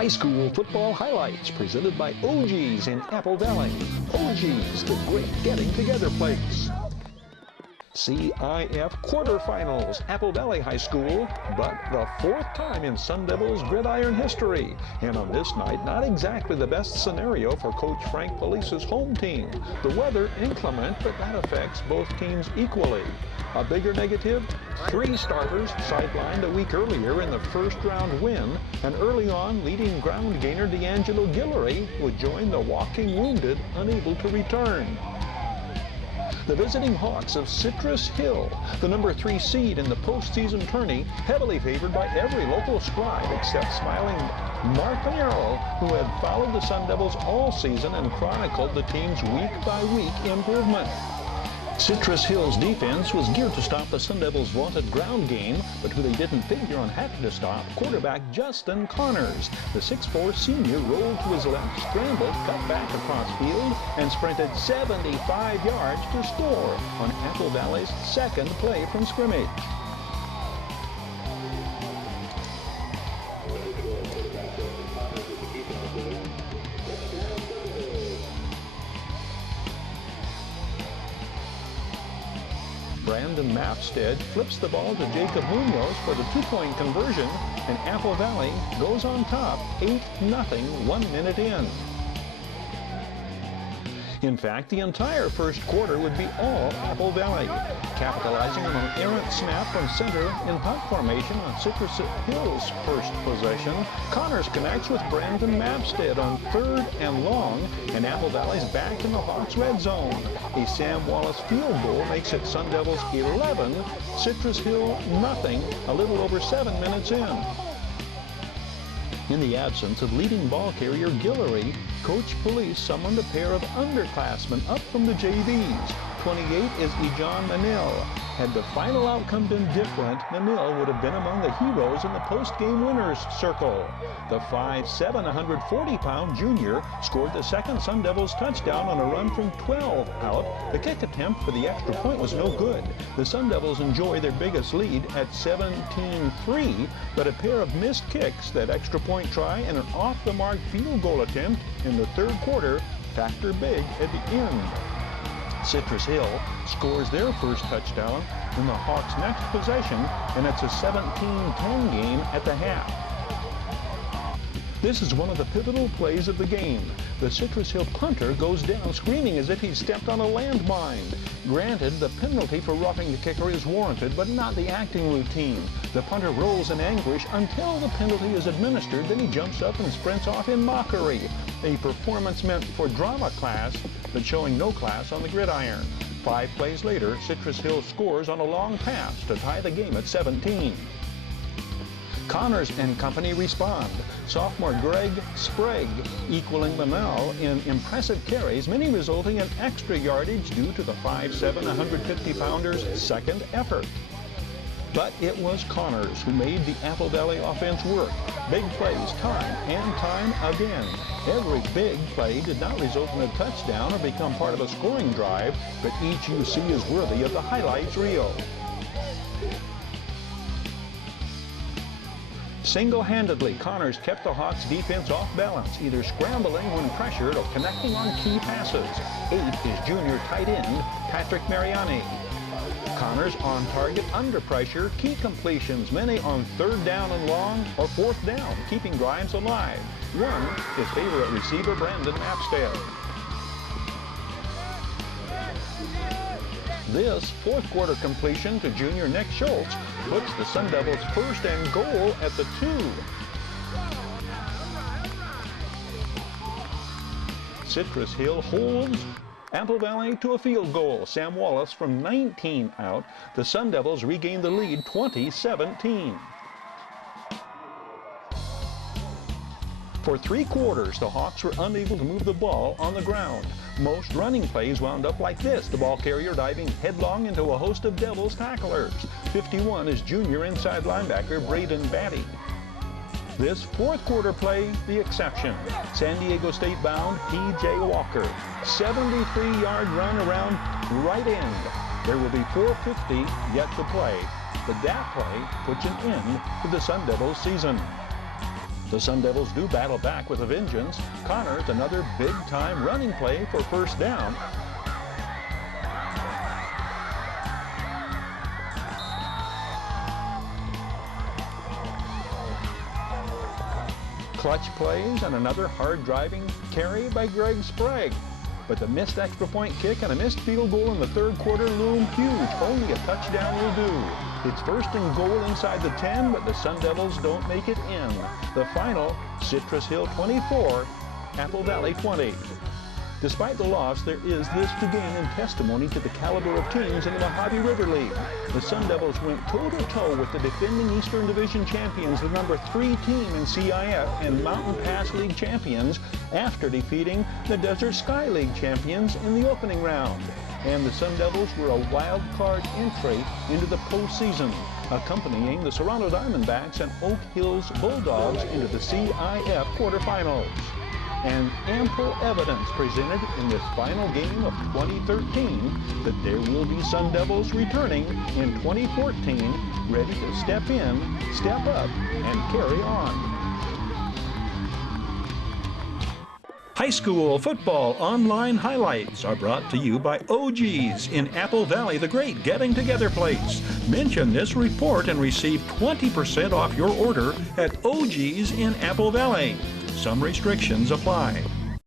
High school football highlights presented by OG's in Apple Valley. OG's, the great getting together place. CIF Quarterfinals, Apple Valley High School, but the fourth time in Sun Devils gridiron history. And on this night, not exactly the best scenario for Coach Frank Police's home team. The weather inclement, but that affects both teams equally. A bigger negative, 3 starters sidelined a week earlier in the first round win, and early on, leading ground gainer D'Angelo Guillory would join the walking wounded, unable to return. The visiting Hawks of Citrus Hill, the number 3 seed in the postseason tourney, heavily favored by every local scribe except smiling Mark Panero, who had followed the Sun Devils all season and chronicled the team's week-by-week improvement. Citrus Hill's defense was geared to stop the Sun Devils' vaunted ground game, but who they didn't figure on had to stop, quarterback Justin Connors. The 6'4" senior rolled to his left, scrambled, cut back across field, and sprinted 75 yards to score on Apple Valley's second play from scrimmage. Brandon Ousted flips the ball to Jacob Munoz for the 2-point conversion, and Apple Valley goes on top 8-0 1 minute in. In fact, the entire first quarter would be all Apple Valley. Capitalizing on an errant snap from center in punt formation on Citrus Hill's first possession, Connors connects with Brandon Ousted on 3rd and long, and Apple Valley's back in the Hawks' red zone. A Sam Wallace field goal makes it Sun Devils 11, Citrus Hill nothing, a little over 7 minutes in. In the absence of leading ball carrier Guillory, Coach Police summoned a pair of underclassmen up from the JVs. 28 is Ejon Mannil. Had the final outcome been different, Mannil would have been among the heroes in the post-game winners circle. The 5'7", 140-pound junior scored the second Sun Devils touchdown on a run from 12 out. The kick attempt for the extra point was no good. The Sun Devils enjoy their biggest lead at 17-3, but a pair of missed kicks, that extra point try, and an off-the-mark field goal attempt in the third quarter factor big at the end. Citrus Hill scores their first touchdown in the Hawks' next possession, and it's a 17-10 game at the half. This is one of the pivotal plays of the game. The Citrus Hill punter goes down screaming as if he stepped on a landmine. Granted, the penalty for roughing the kicker is warranted, but not the acting routine. The punter rolls in anguish until the penalty is administered, then he jumps up and sprints off in mockery. A performance meant for drama class, but showing no class on the gridiron. 5 plays later, Citrus Hill scores on a long pass to tie the game at 17. Connors and company respond. Sophomore Greg Sprague equaling Mannil in impressive carries, many resulting in extra yardage due to the 5'7", 150-pounder's second effort. But it was Connors who made the Apple Valley offense work. Big plays time and time again. Every big play did not result in a touchdown or become part of a scoring drive, but each you see is worthy of the highlights reel. Single-handedly, Connors kept the Hawks' defense off balance, either scrambling when pressured or connecting on key passes. 8 is junior tight end Patrick Mariani. Connors on target under pressure, key completions, many on 3rd down and long or 4th down, keeping drives alive. 1 is favorite receiver Brandon Ousted. This 4th quarter completion to junior Nick Schultz puts the Sun Devils 1st and goal at the 2. Citrus Hill holds Apple Valley to a field goal. Sam Wallace from 19 out. The Sun Devils regained the lead 20-17. For 3 quarters, the Hawks were unable to move the ball on the ground. Most running plays wound up like this, the ball carrier diving headlong into a host of Devils tacklers. 51 is junior inside linebacker Braden Batty. This 4th quarter play, the exception. San Diego State bound P.J. Walker. 73-yard run around right end. There will be 4:50 yet to play, but that play puts an end to the Sun Devils season. The Sun Devils do battle back with a vengeance. Connors, another big-time running play for first down. Clutch plays and another hard-driving carry by Greg Sprague. But the missed extra point kick and a missed field goal in the third quarter loom huge. Only a touchdown will do. It's first and goal inside the 10, but the Sun Devils don't make it in. The final, Citrus Hill 24, Apple Valley 20. Despite the loss, there is this to gain in testimony to the caliber of teams in the Mojave River League. The Sun Devils went toe-to-toe with the defending Eastern Division Champions, the #3 team in CIF and Mountain Pass League champions, after defeating the Desert Sky League champions in the opening round. And the Sun Devils were a wild card entry into the postseason, accompanying the Serrano Diamondbacks and Oak Hills Bulldogs into the CIF Quarterfinals. And ample evidence presented in this final game of 2013 that there will be Sun Devils returning in 2014, ready to step in, step up, and carry on. High school football online highlights are brought to you by OG's in Apple Valley, the great getting-together place. Mention this report and receive 20% off your order at OG's in Apple Valley. Some restrictions apply.